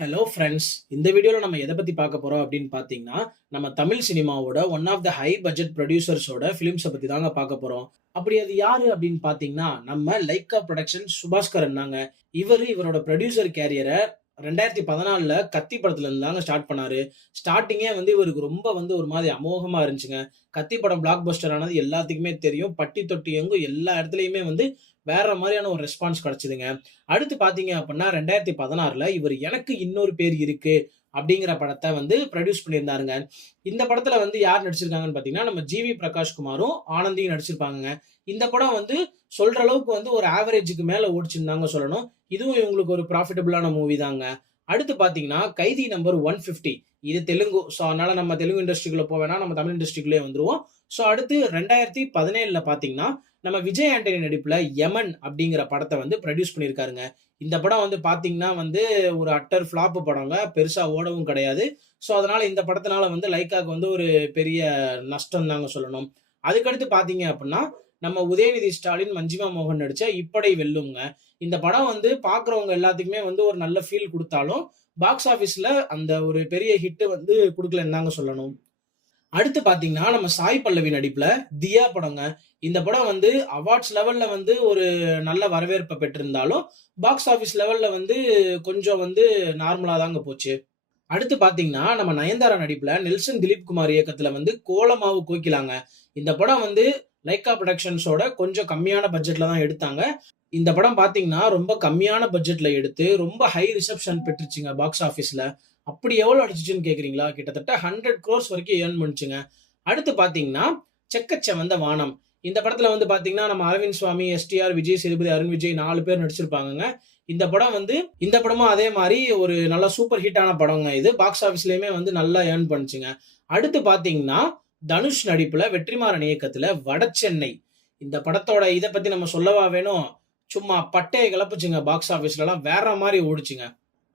Hello friends. இந்த வீடியோவில் நம்ம எதை பற்றி பார்க்க போகிறோம் அப்படின்னு பார்த்தீங்கன்னா, நம்ம தமிழ் சினிமாவோட one of the high budget ப்ரொடியூசர்ஸோட ஃபிலிம்ஸை பற்றி தாங்க பார்க்க போகிறோம். அப்படி அது யாரு அப்படின்னு பார்த்தீங்கன்னா, நம்ம லைக்கா ப்ரொடக்ஷன் சுபாஸ்கரன் தாங்க. இவரோட ப்ரொடியூசர் கேரியரை 2014 கத்தி படத்துல இருந்து தாங்க ஸ்டார்ட் பண்ணாரு. ஸ்டார்டிங்கே இவருக்கு ரொம்ப ஒரு மாதிரி அமோகமா இருந்துச்சுங்க. கத்தி படம் பிளாக் பஸ்டர் ஆனது எல்லாத்துக்குமே தெரியும். பட்டி தொட்டி எங்கும் எல்லா இடத்துலயுமே வேற மாதிரியான ஒரு ரெஸ்பான்ஸ் கிடைச்சதுங்க. அடுத்து பார்த்தீங்க அப்படின்னா 2016 இவர் எனக்கு இன்னொரு பேர் இருக்கு அப்படிங்கிற படத்தை ப்ரொடியூஸ் பண்ணியிருந்தாருங்க. இந்த படத்துல யார் நடிச்சிருக்காங்கன்னு பார்த்தீங்கன்னா, நம்ம ஜிவி பிரகாஷ் குமாரும் ஆனந்தியும் நடிச்சிருப்பாங்கங்க. இந்த படம் சொல்ற அளவுக்கு ஒரு ஆவரேஜுக்கு மேல ஓடிச்சுன்னு தாங்க சொல்லணும். இதுவும் இவங்களுக்கு ஒரு ப்ராஃபிட்டபிளான மூவி தாங்க. அடுத்து பார்த்தீங்கன்னா, கைதி நம்பர் 150 இது தெலுங்கு. ஸோ அதனால நம்ம தெலுங்கு இண்டஸ்ட்ரிக்குள்ள போவேனா, நம்ம தமிழ் இண்டஸ்ட்ரிக்குள்ளே வந்துருவோம். ஸோ அடுத்து 2017 பார்த்தீங்கன்னா, நம்ம விஜய் ஆண்டனி நடிப்புல யமன் அப்படிங்கிற படத்தை ப்ரொடியூஸ் பண்ணியிருக்காருங்க. இந்த படம் பார்த்தீங்கன்னா ஒரு அட்டர் ஃப்ளாப் படங்க. பெருசா ஓடவும் கிடையாது. ஸோ அதனால இந்த படத்தினால லைக்காக்கு ஒரு பெரிய நஷ்டம் தாங்க சொல்லணும். அதுக்கடுத்து பார்த்தீங்க அப்படின்னா, நம்ம உதயநிதி ஸ்டாலின், மஞ்சிமா மோகன் நடிச்ச இப்படை வெல்லும்ங்க. இந்த படம் பார்க்குறவங்க எல்லாத்துக்குமே ஒரு நல்ல ஃபீல் குடுத்தாலும், பாக்ஸ் ஆஃபீஸ்ல அந்த ஒரு பெரிய ஹிட் குடுக்கலன்னு தாங்க சொல்லணும். அடுத்து பார்த்தீங்கன்னா, நம்ம சாய் பல்லவி நடிப்புல தியா படங்க. இந்த படம் அவார்ட்ஸ் லெவல்ல ஒரு நல்ல வரவேற்பை பெற்றிருந்தாலும், பாக்ஸ் ஆஃபீஸ் லெவல்ல கொஞ்சம் நார்மலா தாங்க போச்சு. அடுத்து பார்த்தீங்கன்னா, நம்ம நயன்தாரா நடிப்புல நெல்சன் திலீப் குமார் இயக்கத்துல கோலமாவு கோகிலாங்க. இந்த படம் லைக்கா புரொடக்ஷன்ஸோட கொஞ்சம் கம்மியான பட்ஜெட்ல தான் எடுத்தாங்க. இந்த படம் பார்த்தீங்கன்னா, ரொம்ப கம்மியான பட்ஜெட்ல எடுத்து ரொம்ப ஹை ரிசப்ஷன் பெற்றுச்சுங்க பாக்ஸ் ஆஃபீஸ்ல. அப்படி எவ்வளோ அடிச்சுச்சுன்னு கேட்குறீங்களா? கிட்டத்தட்ட 100 க்ரோர்ஸ் வரைக்கும் ஏர்ன் பண்ணுச்சுங்க. அடுத்து பார்த்தீங்கன்னா, செக்கச்செவந்த வானம். இந்த படத்துல பார்த்தீங்கன்னா, நம்ம அரவிந்த் சுவாமி, எஸ்டிஆர், விஜய் சேதுபதி, அருண் விஜய் 4 பேர் நடிச்சிருப்பாங்கங்க. இந்த படம் இந்த படமும் அதே மாதிரி ஒரு நல்ல சூப்பர் ஹிட்டான படங்க இது. பாக்ஸ் ஆஃபீஸ்லயுமே நல்லா ஏர்ன் பண்ணுச்சுங்க. அடுத்து பார்த்தீங்கன்னா, தனுஷ் நடிப்புல வெற்றிமாறன் இயக்கத்துல வடசென்னை. இந்த படத்தோட இத பத்தி நம்ம சொல்லவா வேணும்? சும்மா பட்டைய கிளப்புச்சுங்க. பாக்ஸ் ஆஃபீஸ்லலாம் வேற மாதிரி ஓடுச்சுங்க.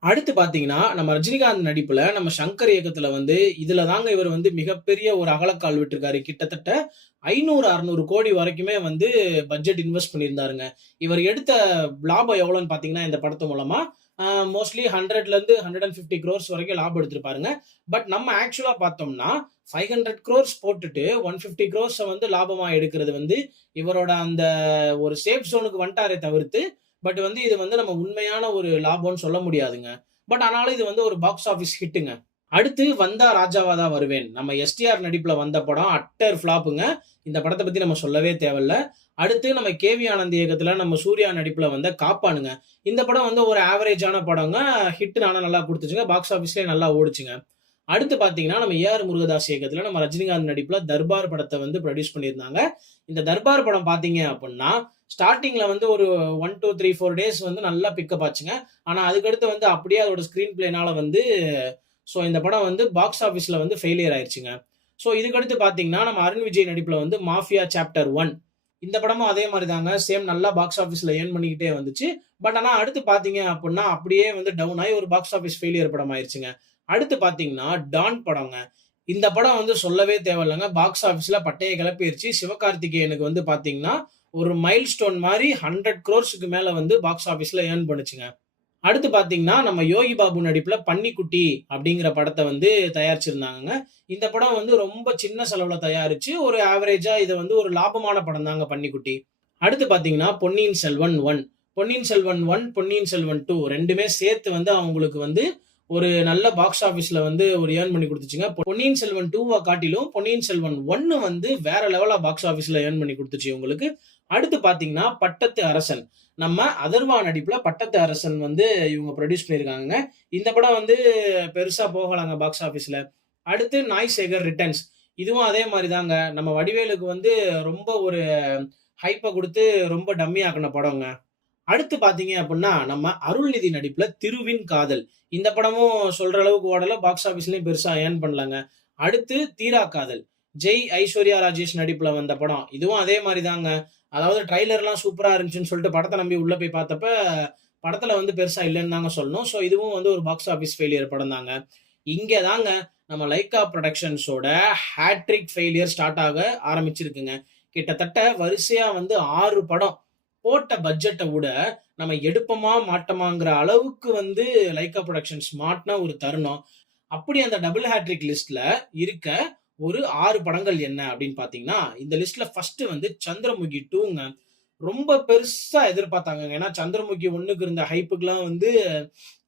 அடுத்து பார்த்தீங்கன்னா, நம்ம ரஜினிகாந்த் நடிப்புல நம்ம சங்கர் இயக்கத்துல இதுல தாங்க இவர் மிகப்பெரிய ஒரு அகலக்கால் விட்டுருக்காரு. கிட்டத்தட்ட 500, 600 கோடி வரைக்குமே பட்ஜெட் இன்வெஸ்ட் பண்ணியிருந்தாருங்க. இவர் எடுத்த லாபம் எவ்வளோன்னு பார்த்தீங்கன்னா, இந்த படத்து மூலமா மோஸ்ட்லி 100லேருந்து 150 க்ரோர்ஸ் வரைக்கும் லாபம் எடுத்திருப்பாருங்க. பட் நம்ம ஆக்சுவலா பார்த்தோம்னா 500 க்ரோர்ஸ் போட்டுட்டு 150 க்ரோர்ஸ் லாபமா எடுக்கிறது இவரோட அந்த ஒரு சேஃப் ஜோனுக்கு வந்துட்டாரே தவிர்த்து, பட் இது நம்ம உண்மையான ஒரு லாபம்னு சொல்ல முடியாதுங்க. பட் ஆனாலும் இது ஒரு பாக்ஸ் ஆஃபீஸ் ஹிட்டுங்க. அடுத்து வந்தா ராஜாவாதான் வருவேன். நம்ம எஸ்டிஆர் நடிப்புல வந்த படம் அட்டர் ஃபிளாப்புங்க. இந்த படத்தை பத்தி நம்ம சொல்லவே தேவையில்ல. அடுத்து நம்ம கேவி ஆனந்த் இயக்கத்துல நம்ம சூர்யா நடிப்புல வந்த காப்பானுங்க. இந்த படம் ஒரு ஆவரேஜான படங்க. ஹிட் நானா நல்லா கொடுத்துச்சுங்க. பாக்ஸ் ஆஃபீஸ்லயே நல்லா ஓடுச்சுங்க. அடுத்து பாத்தீங்கன்னா, நம்ம ஏஆர் முருகதாஸ் இயக்கத்துல நம்ம ரஜினிகாந்த் நடிப்புல தர்பார் படத்தை ப்ரொடியூஸ் பண்ணியிருந்தாங்க. இந்த தர்பார் படம் பாத்தீங்க அப்படின்னா, ஸ்டார்டிங்ல ஒரு 1, 2, 3, 4 டேஸ் நல்லா பிக்கப் ஆச்சுங்க. ஆனா அதுக்கடுத்து அப்படியே அதோட ஸ்கிரீன் பிளேனால ஸோ இந்த படம் பாக்ஸ் ஆஃபீஸ்ல ஃபெயிலியர் ஆயிடுச்சுங்க. ஸோ இதுக்கடுத்து பார்த்தீங்கன்னா, நம்ம அருண் விஜய் நடிப்புல மாஃபியா சாப்டர் 1 இந்த படமும் அதே மாதிரி தாங்க. சேம் நல்லா பாக்ஸ் ஆஃபீஸ்ல ஏர்ன் பண்ணிக்கிட்டே வந்துச்சு. பட் ஆனா அடுத்து பார்த்தீங்க அப்படின்னா, அப்படியே டவுன் ஆகி ஒரு பாக்ஸ் ஆஃபீஸ் ஃபெயிலியர் படம் ஆயிடுச்சுங்க. அடுத்து பார்த்தீங்கன்னா, டான் படங்க. இந்த படம் சொல்லவே தேவையில்லைங்க. பாக்ஸ் ஆஃபீஸ்ல பட்டைய கிளப்பிருச்சு. சிவகார்த்திகேயனுக்கு பார்த்தீங்கன்னா, ஒரு மைல் ஸ்டோன் மாதிரி 100 க்ரோர்ஸுக்கு மேல பாக்ஸ் ஆஃபீஸ்ல ஏர்ன் பண்ணுச்சுங்க. அடுத்து பார்த்தீங்கன்னா, நம்ம யோகி பாபு நடிப்புல பன்னிக்குட்டி அப்படிங்கிற படத்தை தயாரிச்சிருந்தாங்க. இந்த படம் ரொம்ப சின்ன செலவுல தயாரிச்சு ஒரு ஆவரேஜா இதை ஒரு லாபமான படம் தாங்க பன்னிக்குட்டி. அடுத்து பார்த்தீங்கன்னா, பொன்னியின் செல்வன் 1, பொன்னியின் செல்வன் 1, பொன்னியின் செல்வன் 2 ரெண்டுமே சேர்த்து அவங்களுக்கு ஒரு நல்ல பாக்ஸ் ஆஃபீஸ்ல ஒரு ஏர்ன் பண்ணி கொடுத்துச்சுங்க. பொன்னியின் செல்வன் 2 காட்டிலும் பொன்னியின் செல்வன் 1 வேற லெவலா பாக்ஸ் ஆஃபீஸ்ல ஏர்ன் பண்ணி கொடுத்துச்சு உங்களுக்கு. அடுத்து பார்த்தீங்கன்னா, பட்டத்து அரசன். நம்ம அதர்வா நடிப்புல பட்டத்து அரசன் இவங்க ப்ரொடியூஸ் பண்ணியிருக்காங்க. இந்த படம் பெருசா போகலாங்க பாக்ஸ் ஆஃபீஸ்ல. அடுத்து நாய் சேகர் ரிட்டர்ன்ஸ். இதுவும் அதே மாதிரி தாங்க. நம்ம வடிவேலுக்கு ரொம்ப ஒரு ஹைப்பை கொடுத்து ரொம்ப டம்மி ஆக்கின படங்க. அடுத்து பார்த்தீங்க அப்படின்னா, நம்ம அருள்நிதி நடிப்புல திருவின் காதல். இந்த படமும் சொல்ற அளவுக்கு ஓடல. பாக்ஸ் ஆஃபீஸ்லயும் பெருசா ஏர்ன் பண்ணலங்க. அடுத்து தீரா காதல். ஜெய் ஐஸ்வர்யா ராஜேஷ் நடிப்புல வந்த படம். இதுவும் அதே மாதிரி தாங்க. அதாவது ட்ரைலர்லாம் சூப்பரா இருந்துச்சுன்னு சொல்லிட்டு படத்தை நம்பி உள்ள போய் பார்த்தப்ப, படத்துல பெருசா இல்லைன்னு தாங்க சொல்லணும். ஸோ இதுவும் ஒரு பாக்ஸ் ஆஃபீஸ் ஃபெயிலியர் படம் தாங்க. இங்கே தாங்க நம்ம லைக்கா ப்ரொடக்ஷன்ஸோட ஹேட்ரிக் ஃபெயிலியர் ஸ்டார்ட் ஆக ஆரம்பிச்சிருக்குங்க. கிட்டத்தட்ட வரிசையா 6 படம் போட்ட பட்ஜெட்டை விட நம்ம எடுப்போமா மாட்டோமாங்கிற அளவுக்கு வந்து லைக்கா புரொடக்ஷன்ஸ் மாட்டுன ஒரு தருணம். அப்படி அந்த டபுள் ஹேட்ரிக் லிஸ்ட்ல இருக்க ஒரு 6 படங்கள் என்ன அப்படின்னு பார்த்தீங்கன்னா, இந்த லிஸ்ட்ல ஃபர்ஸ்ட் வந்து சந்திரமுகி 2ங்க. ரொம்ப பெருசா எதிர்பார்த்தாங்கங்க. ஏன்னா சந்திரமுகி 1க்கு இருந்த ஹைப்புக்குலாம் வந்து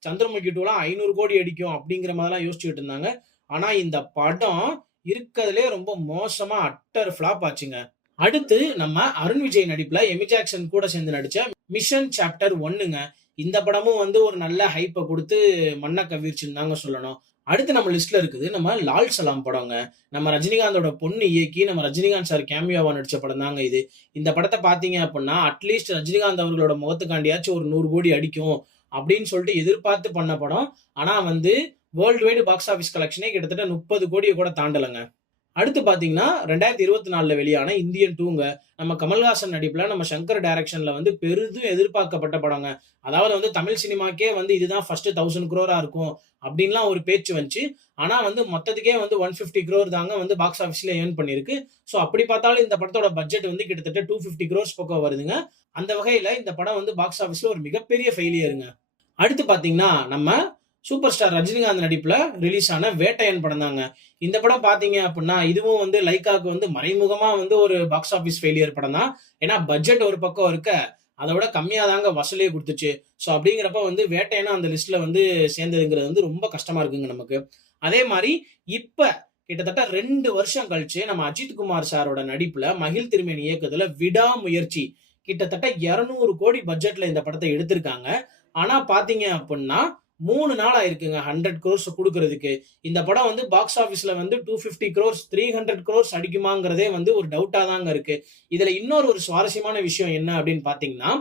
சந்திரமுகி 2லாம் 500 கோடி அடிக்கும் அப்படிங்கிற மாதிரிலாம் யோசிச்சுட்டு இருந்தாங்க. ஆனா இந்த படம் இருக்கறதுலயே ரொம்ப மோசமா அட்டர் ஃப்ளாப் ஆச்சுங்க. அடுத்து நம்ம அருண் விஜய் நடிப்புல எமி ஜாக்சன் கூட சேர்ந்து நடிச்ச மிஷன் சாப்டர் 1ங்க. இந்த படமும் வந்து ஒரு நல்ல ஹைப்ப குடுத்து மண்ண கவ்விருச்சுன்னு தாங்க சொல்லணும். அடுத்து நம்ம லிஸ்ட்ல இருக்குது நம்ம லால் சலாம் படங்க. நம்ம ரஜினிகாந்தோட பொண்ணு இயக்கி நம்ம ரஜினிகாந்த் சார் கேமியோவா நடிச்ச படம் தாங்க இது. இந்த படத்த பார்த்தீங்க அப்டின்னா, அட்லீஸ்ட் ரஜினிகாந்த் அவர்களோட முகத்துக்காண்டியாச்சும் ஒரு 100 கோடி அடிக்கும் அப்படின்னு சொல்லிட்டு எதிர்பார்த்து பண்ண படம். ஆனா வந்து வேர்ல்ட் வைட் பாக்ஸ் ஆஃபிஸ் கலெக்ஷனே கிட்டத்தட்ட 30 கோடிய கூட தாண்டலங்க. அடுத்து பார்த்தீங்கன்னா, 2024ல வெளியான இந்தியன் 2ங்க. நம்ம கமல்ஹாசன் நடிப்புல, நம்ம சங்கர் டைரக்ஷன்ல வந்து பெரிதும் எதிர்பார்க்கப்பட்ட படங்க. அதாவது வந்து தமிழ் சினிமாக்கே வந்து இதுதான் ஃபர்ஸ்ட் 1000 crore இருக்கும் அப்டின்லாம் ஒரு பேச்சு வந்துச்சு. ஆனா வந்து மொத்தத்துக்கே வந்து 150 crore தாங்க வந்து பாக்ஸ் ஆஃபிஸ்ல ஏர்ன் பண்ணியிருக்கு. ஸோ அப்படி பார்த்தாலும் இந்த படத்தோட பட்ஜெட் வந்து கிட்டத்தட்ட 250 crores பக்கம் வருதுங்க. அந்த வகையில இந்த படம் வந்து பாக்ஸ் ஆஃபிஸ்ல ஒரு மிகப்பெரிய ஃபெயிலியர்ங்க. அடுத்து பார்த்தீங்கன்னா, நம்ம சூப்பர் ஸ்டார் ரஜினிகாந்த் நடிப்புல ரிலீஸ் ஆன வேட்டையன் படம் தாங்க. இந்த படம் பார்த்தீங்க அப்டின்னா, இதுவும் வந்து லைக்காக்கு வந்து மறைமுகமா வந்து ஒரு பாக்ஸ் ஆஃபிஸ் ஃபெயிலியர் படம் தான். ஏன்னா பட்ஜெட் ஒரு பக்கம் இருக்க, அத விட கம்மியா தாங்க வசூலே குடுத்துச்சு. ஸோ அப்படிங்கிறப்ப வந்து வேட்டையனும் அந்த லிஸ்ட்ல வந்து சேர்ந்ததுங்கிறது வந்து ரொம்ப கஷ்டமா இருக்குங்க நமக்கு. அதே மாரி இப்ப கிட்டத்தட்ட 2 வருஷம் கழிச்சு நம்ம அஜித் குமார் சாரோட நடிப்புல மகிழ் திருமேனி இயக்கத்துல விடாமுயற்சி கிட்டத்தட்ட 200 கோடி பட்ஜெட்ல இந்த படத்த எடுத்திருக்காங்க. ஆனா பார்த்தீங்க அப்டின்னா 3 நாள் ஆயிருக்குங்க 100 crores குடுக்குறதுக்கு. இந்த படம் வந்து பாக்ஸ் ஆஃபிஸ்ல வந்து 250 crores, 300 crores அடிக்குமாங்கிறதே வந்து ஒரு டவுட்டா தாங்க இருக்கு. இதுல இன்னொரு ஒரு சுவாரஸ்யமான விஷயம் என்ன அப்படின்னு பார்த்தீங்கன்னா,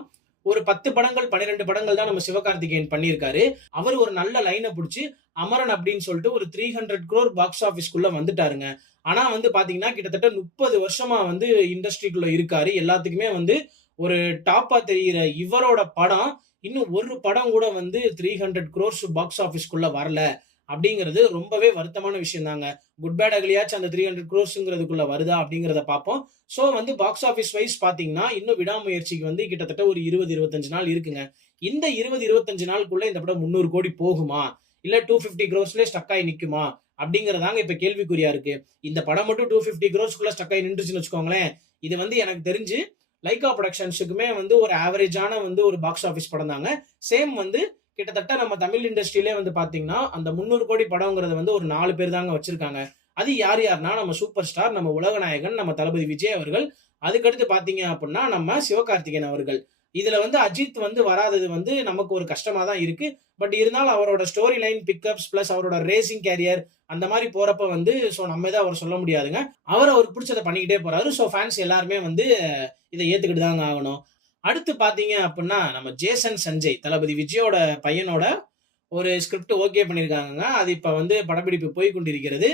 ஒரு 10 படங்கள், 12 படங்கள் தான் நம்ம சிவகார்த்திகேயன் பண்ணியிருக்காரு. அவர் ஒரு நல்ல லைன புடிச்சு அமரன் அப்படின்னு சொல்லிட்டு ஒரு 300 crore பாக்ஸ் ஆஃபிஸ்க்குள்ள வந்துட்டாருங்க. ஆனா வந்து பார்த்தீங்கன்னா, கிட்டத்தட்ட 30 வருஷமா வந்து இண்டஸ்ட்ரிக்குள்ள இருக்காரு. எல்லாத்துக்குமே வந்து ஒரு டாப்பா தெரியிற இவரோட படம் இன்னும் ஒரு படம் கூட வந்து 300 crores பாக்ஸ் ஆஃபிஸ்க்குள்ள வரல அப்படிங்கிறது ரொம்பவே வருத்தமான விஷயம் தாங்க. குட் பேட் அக்லியாச்சும் அந்த 300 crores வருதா அப்படிங்கிறத பார்ப்போம். ஸோ வந்து பாக்ஸ் ஆஃபிஸ் வைஸ் பார்த்தீங்கன்னா, இன்னும் விடாமுயற்சிக்கு வந்து கிட்டத்தட்ட ஒரு 20, 25 நாள் இருக்குங்க. இந்த 20, 25 நாளுக்குள்ள இந்த படம் 300 கோடி போகுமா? இல்ல 250 crores ஸ்டக் ஆகி நிக்குமா? அப்படிங்கிறதாங்க இப்ப கேள்விக்குறியா இருக்கு. இந்த படம் மட்டும் 250 crores ஸ்டக் ஆகி நின்றுச்சுன்னு வச்சுக்கோங்களேன், இது வந்து எனக்கு தெரிஞ்சு லைக்கா புரொடக்ஷன்ஸுக்குமே வந்து ஒரு ஆவரேஜான வந்து ஒரு பாக்ஸ் ஆஃபிஸ் படம் தாங்க. சேம் வந்து கிட்டத்தட்ட நம்ம தமிழ் இண்டஸ்ட்ரியிலே வந்து பார்த்தீங்கன்னா, அந்த 300 கோடி படம்ங்கிறத வந்து ஒரு 4 பேர் தாங்க வச்சிருக்காங்க. அது யார் யார்னா, நம்ம சூப்பர் ஸ்டார், நம்ம உலகநாயகன், நம்ம தளபதி விஜய் அவர்கள். அதுக்கடுத்து பார்த்தீங்க அப்டின்னா, நம்ம சிவகார்த்திகேயன் அவர்கள். இதுல வந்து அஜித் வந்து வராதது வந்து நமக்கு ஒரு கஷ்டமா தான் இருக்கு. பட் இருந்தாலும் அவரோட ஸ்டோரி லைன் பிக்கப்ஸ் பிளஸ் அவரோட ரேசிங் கேரியர் அந்த மாரி போறப்ப வந்து நம்ம எதுவும் அவர சொல்ல முடியாதுங்க. அவருக்கு புடிச்சத பண்ணிக்கிட்டே போறாரு. ஃபேன்ஸ் எல்லாருமே வந்து இத ஏத்துக்கிட்டு தாங்க ஆகணும். அடுத்து பார்த்தீங்க அப்டின்னா, நம்ம ஜேசன் சஞ்சய் தளபதி விஜயோட பையனோட ஒரு ஸ்கிரிப்ட் ஓகே பண்ணியிருக்காங்கங்க. அது இப்ப வந்து படப்பிடிப்பு போய் கொண்டிருக்கிறது.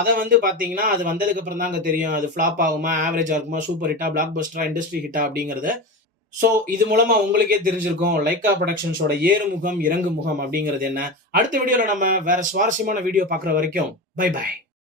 அத வந்து பார்த்தீங்கன்னா, அது வந்ததுக்கு அப்புறம் தாங்க தெரியும். அது ஃப்ளாப் ஆகுமா? ஆவரேஜா இருக்குமா? சூப்பர் ஹிட்டா? பிளாக் பஸ்டரா? இண்டஸ்ட்ரி ஹிட்டா? அப்படிங்கிறத. இது மூலமா உங்களுக்கே தெரிஞ்சிருக்கும். லைக்கா புரொடக்ஷன்ஸோட ஏறுமுகம், இறங்குமுகம் அப்படிங்கிறது என்ன? அடுத்த வீடியோல நம்ம வேற சுவாரஸ்யமான வீடியோ பார்க்குற வரைக்கும் பை பை.